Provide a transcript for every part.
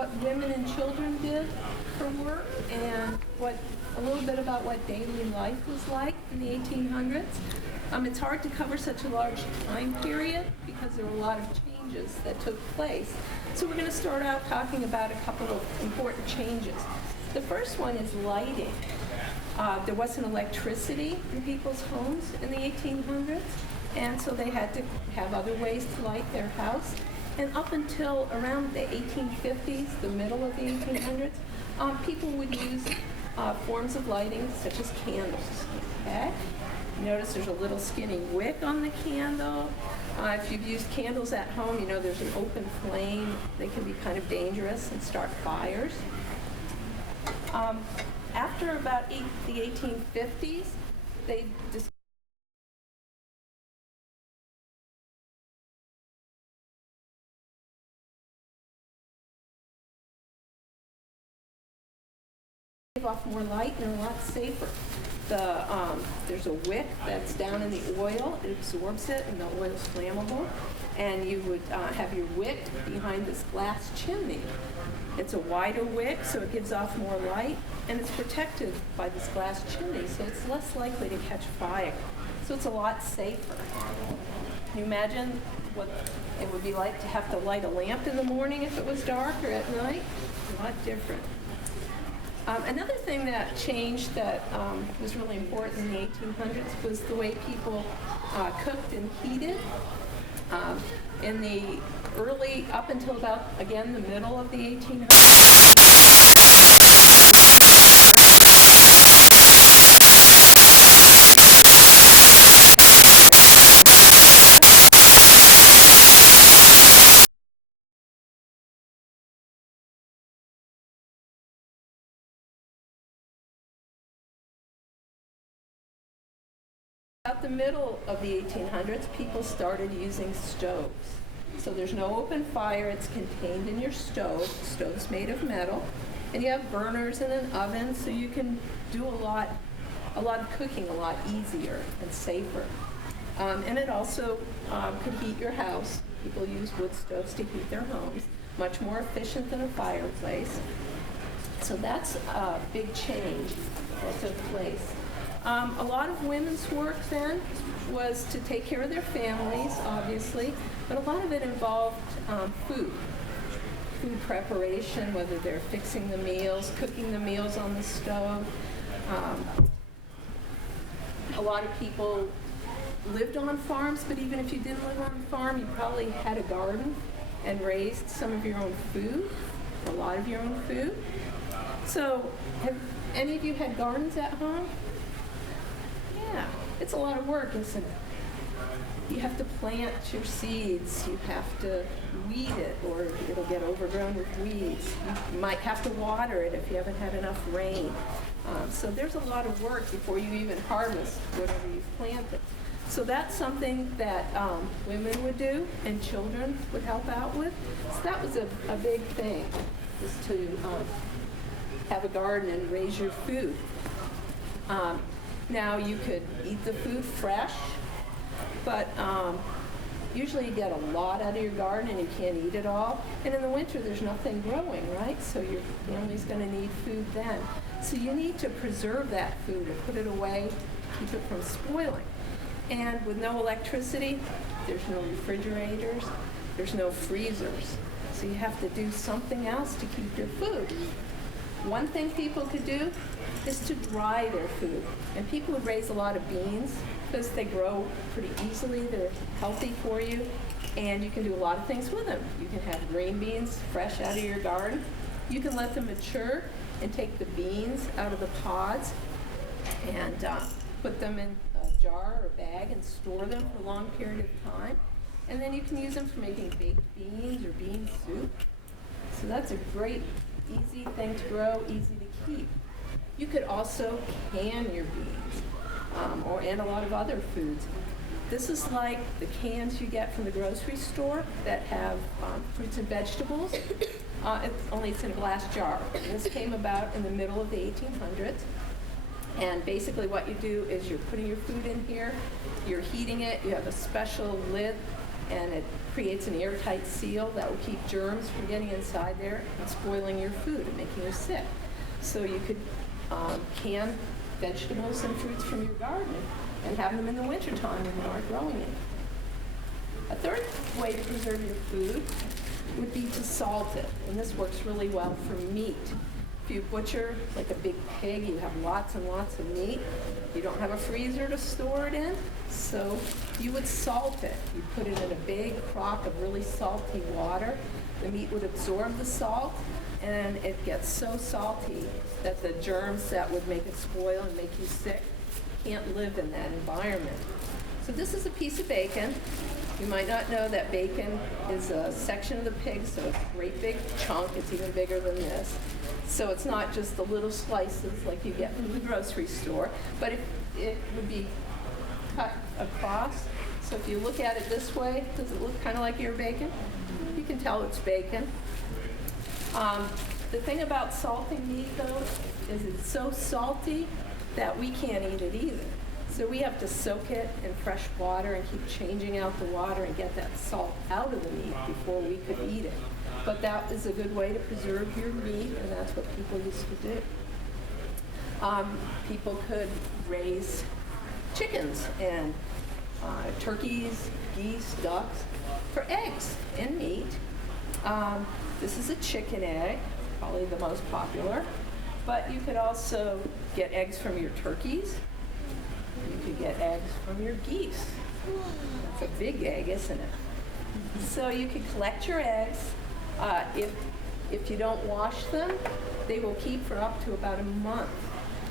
what women and children did for work and a little bit about what daily life was like in the 1800s. It's hard to cover such a large time period because there were a lot of changes that took place. So we're going to start out talking about a couple of important changes. The first one is lighting. There wasn't electricity in people's homes in the 1800s, and so they had to have other ways to light their house. And up until around the 1850s, the middle of the 1800s, people would use forms of lighting such as candles. Okay? Notice there's a little skinny wick on the candle. If you've used candles at home, you know there's an open flame. They can be kind of dangerous and start fires. After about the 1850s, they discovered off more light and they're a lot safer. There's a wick that's down in the oil. It absorbs it, and the oil's flammable. And you would have your wick behind this glass chimney. It's a wider wick, so it gives off more light, and it's protected by this glass chimney, so it's less likely to catch fire. So it's a lot safer. Can you imagine what it would be like to have to light a lamp in the morning if it was dark, or at night? A lot different. Another thing that changed that was really important in the 1800s was the way people cooked and heated. In the early, up until about, again, the middle of the 1800s, about the middle of the 1800s, people started using stoves. So there's no open fire, it's contained in your stove. The stove's made of metal. And you have burners and an oven, so you can do a lot of cooking a lot easier and safer. And it also could heat your house. People use wood stoves to heat their homes. Much more efficient than a fireplace. So that's a big change that took place. A lot of women's work then was to take care of their families, obviously, but a lot of it involved food preparation, whether they're fixing the meals, cooking the meals on the stove. A lot of people lived on farms, but even if you didn't live on a farm, you probably had a garden and raised some of your own food, a lot of your own food. So have any of you had gardens at home? Yeah, it's a lot of work, isn't it? You have to plant your seeds, you have to weed it, or it'll get overgrown with weeds. You might have to water it if you haven't had enough rain. So there's a lot of work before you even harvest whatever you've planted. So that's something that women would do and children would help out with. So that was a big thing, was to have a garden and raise your food. Now you could eat the food fresh, but usually you get a lot out of your garden and you can't eat it all. And in the winter there's nothing growing, right? So your family's going to need food then. So you need to preserve that food and put it away to keep it from spoiling. And with no electricity, there's no refrigerators, there's no freezers. So you have to do something else to keep your food. One thing people could do is to dry their food. And people would raise a lot of beans because they grow pretty easily, they're healthy for you, and you can do a lot of things with them. You can have green beans fresh out of your garden. You can let them mature and take the beans out of the pods and put them in a jar or a bag and store them for a long period of time. And then you can use them for making baked beans or bean soup. So that's a great, easy thing to grow, easy to keep. You could also can your beans, and a lot of other foods. This is like the cans you get from the grocery store that have fruits and vegetables. It's in a glass jar. And this came about in the middle of the 1800s. And basically what you do is you're putting your food in here, you're heating it, you have a special lid, and it creates an airtight seal that will keep germs from getting inside there and spoiling your food and making you sick. So you could can vegetables and fruits from your garden and have them in the wintertime when you aren't growing it. A third way to preserve your food would be to salt it, and this works really well for meat. If you butcher like a big pig, you have lots and lots of meat. You don't have a freezer to store it in, so you would salt it. You put it in a big crock of really salty water. The meat would absorb the salt, and it gets so salty that the germs that would make it spoil and make you sick can't live in that environment. So this is a piece of bacon. You might not know that bacon is a section of the pig, so it's a great big chunk. It's even bigger than this. So it's not just the little slices like you get from the grocery store, but it would be cut across. So if you look at it this way, does it look kind of like your bacon? You can tell it's bacon. The thing about salting meat, though, is it's so salty that we can't eat it either. So we have to soak it in fresh water and keep changing out the water and get that salt out of the meat before we could eat it. But that is a good way to preserve your meat, and that's what people used to do. People could raise chickens and turkeys, geese, ducks for eggs and meat. This is a chicken egg, probably the most popular, but you could also get eggs from your turkeys. You could get eggs from your geese. That's a big egg, isn't it? So you could collect your eggs. If you don't wash them, they will keep for up to about a month.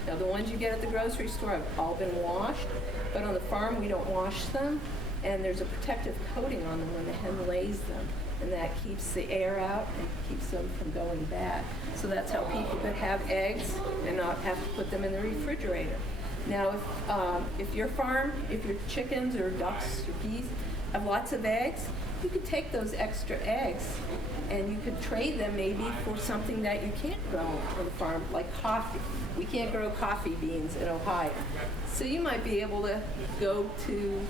Now the ones you get at the grocery store have all been washed, but on the farm we don't wash them, and there's a protective coating on them when the hen lays them, and that keeps the air out and keeps them from going bad. So that's how people could have eggs and not have to put them in the refrigerator. Now, if your farm, if your chickens or ducks or geese have lots of eggs, you could take those extra eggs and you could trade them maybe for something that you can't grow on the farm, like coffee. We can't grow coffee beans in Ohio. So you might be able to go to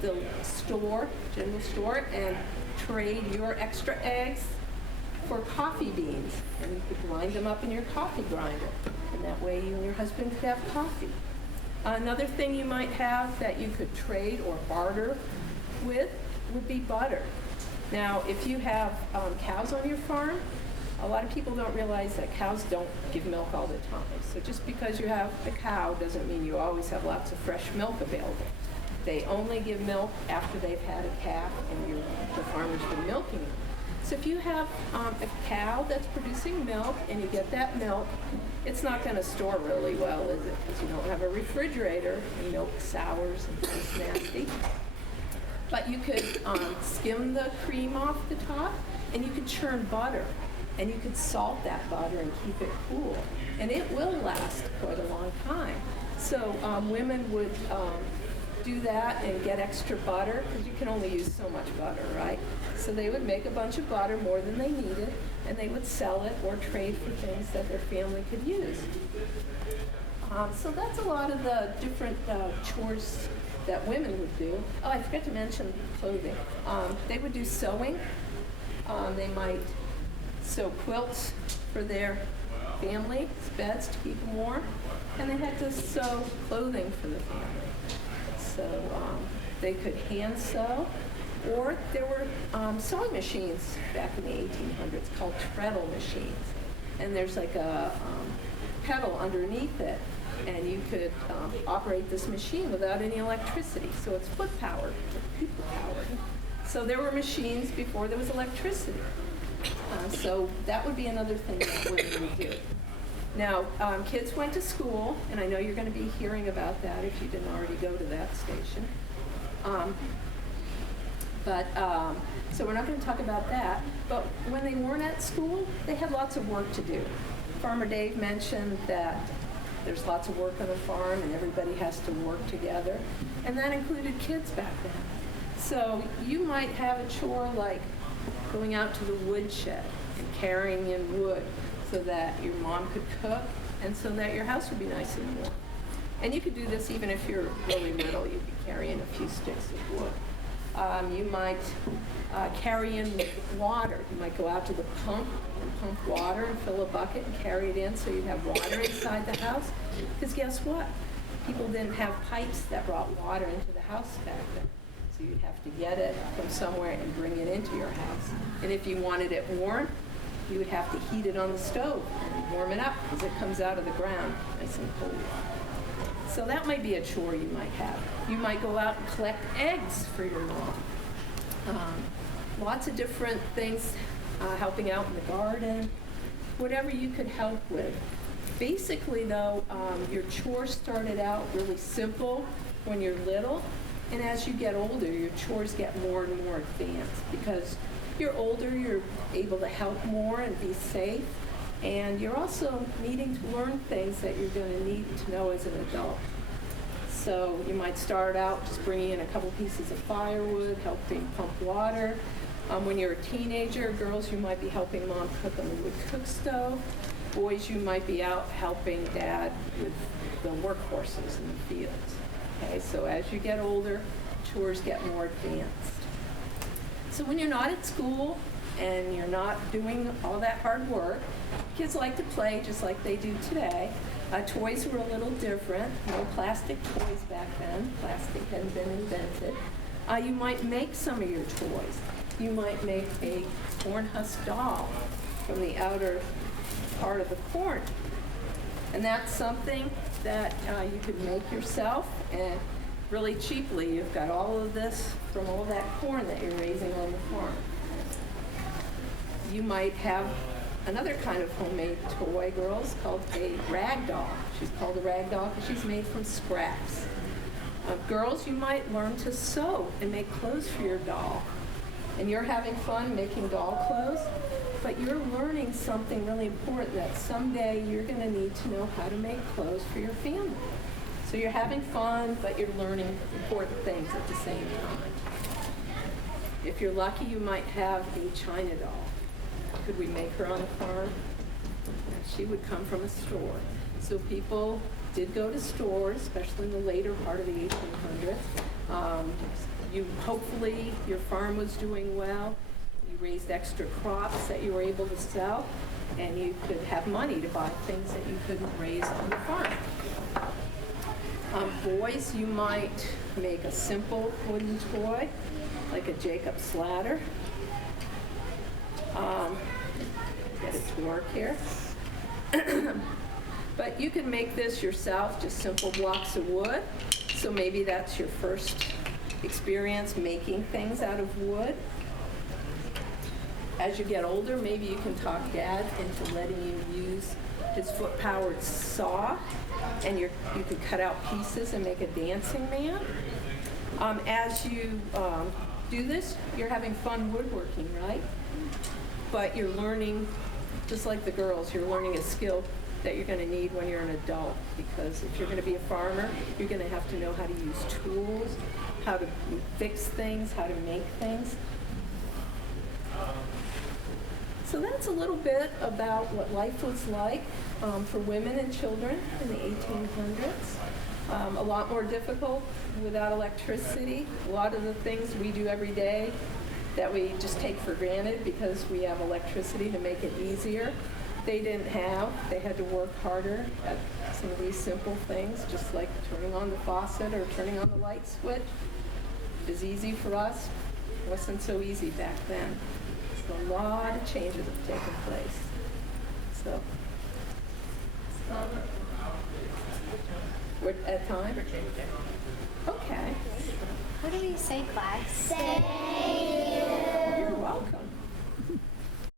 the store, general store, and trade your extra eggs for coffee beans, and you could grind them up in your coffee grinder, and that way you and your husband could have coffee. Another thing you might have that you could trade or barter with would be butter. Now, if you have cows on your farm, a lot of people don't realize that cows don't give milk all the time. So just because you have a cow doesn't mean you always have lots of fresh milk available. They only give milk after they've had a calf and the farmer's been milking it. So if you have a cow that's producing milk and you get that milk, it's not going to store really well, is it? Because you don't have a refrigerator and milk sours and tastes nasty. But you could skim the cream off the top, and you could churn butter, and you could salt that butter and keep it cool. And it will last quite a long time. So women would do that and get extra butter, because you can only use so much butter, right? So they would make a bunch of butter, more than they needed, and they would sell it or trade for things that their family could use. So that's a lot of the different chores that women would do. Oh, I forgot to mention clothing. They would do sewing. They might sew quilts for their family, beds to keep them warm, and they had to sew clothing for the family. So they could hand sew, or there were sewing machines back in the 1800s called treadle machines, and there's like a pedal underneath it, and you could operate this machine without any electricity. So it's foot powered, people powered. So there were machines before there was electricity. So that would be another thing that women would do. Now, kids went to school, and I know you're going to be hearing about that if you didn't already go to that station. So we're not going to talk about that. But when they weren't at school, they had lots of work to do. Farmer Dave mentioned that there's lots of work on the farm, and everybody has to work together. And that included kids back then. So you might have a chore like going out to the woodshed and carrying in wood so that your mom could cook and so that your house would be nice and warm. And you could do this even if you're really little. You'd be carrying a few sticks of wood. You might carry in water. You might go out to the pump and pump water and fill a bucket and carry it in so you have water inside the house. Because guess what? People didn't have pipes that brought water into the house back then. So you'd have to get it from somewhere and bring it into your house. And if you wanted it warm, you would have to heat it on the stove and warm it up because it comes out of the ground nice and cold. So that might be a chore you might have. You might go out and collect eggs for your mom. Lots of different things, helping out in the garden, whatever you could help with. Basically, though, your chores started out really simple when you're little, and as you get older, your chores get more and more advanced because you're older, you're able to help more and be safe, and you're also needing to learn things that you're going to need to know as an adult. So you might start out just bringing in a couple pieces of firewood, helping pump water. When you're a teenager, girls, you might be helping mom cook on the wood cook stove. Boys, you might be out helping dad with the workhorses in the fields. Okay, so as you get older, chores get more advanced. So when you're not at school and you're not doing all that hard work, kids like to play just like they do today. Toys were a little different. No plastic toys back then. Plastic hadn't been invented. You might make some of your toys. You might make a corn husk doll from the outer part of the corn. And that's something that you could make yourself and really cheaply. You've got all of this from all that corn that you're raising on the farm. You might have another kind of homemade toy, girls, called a rag doll. She's called a rag doll because she's made from scraps. Girls, you might learn to sew and make clothes for your doll. And you're having fun making doll clothes, but you're learning something really important that someday you're going to need to know how to make clothes for your family. So you're having fun, but you're learning important things at the same time. If you're lucky, you might have a China doll. Could we make her on the farm? She would come from a store. So people did go to stores, especially in the later part of the 1800s. Hopefully your farm was doing well. You raised extra crops that you were able to sell, and you could have money to buy things that you couldn't raise on the farm. Boys, you might make a simple wooden toy, like a Jacob's ladder. Get it to work here. But you can make this yourself, just simple blocks of wood. So maybe that's your first experience making things out of wood. As you get older, maybe you can talk Dad into letting you use his foot-powered saw, and you can cut out pieces and make a dancing man. As you do this, you're having fun woodworking, right? But you're learning, just like the girls, you're learning a skill that you're going to need when you're an adult, because if you're going to be a farmer, you're going to have to know how to use tools, how to fix things, how to make things. So that's a little bit about what life was like for women and children in the 1800s. A lot more difficult without electricity. A lot of the things we do every day that we just take for granted because we have electricity to make it easier, they didn't have. They had to work harder at some of these simple things, just like turning on the faucet or turning on the light switch. It was easy for us. It wasn't so easy back then. So a lot of changes have taken place. So, we're at time? Okay. What do we say, class?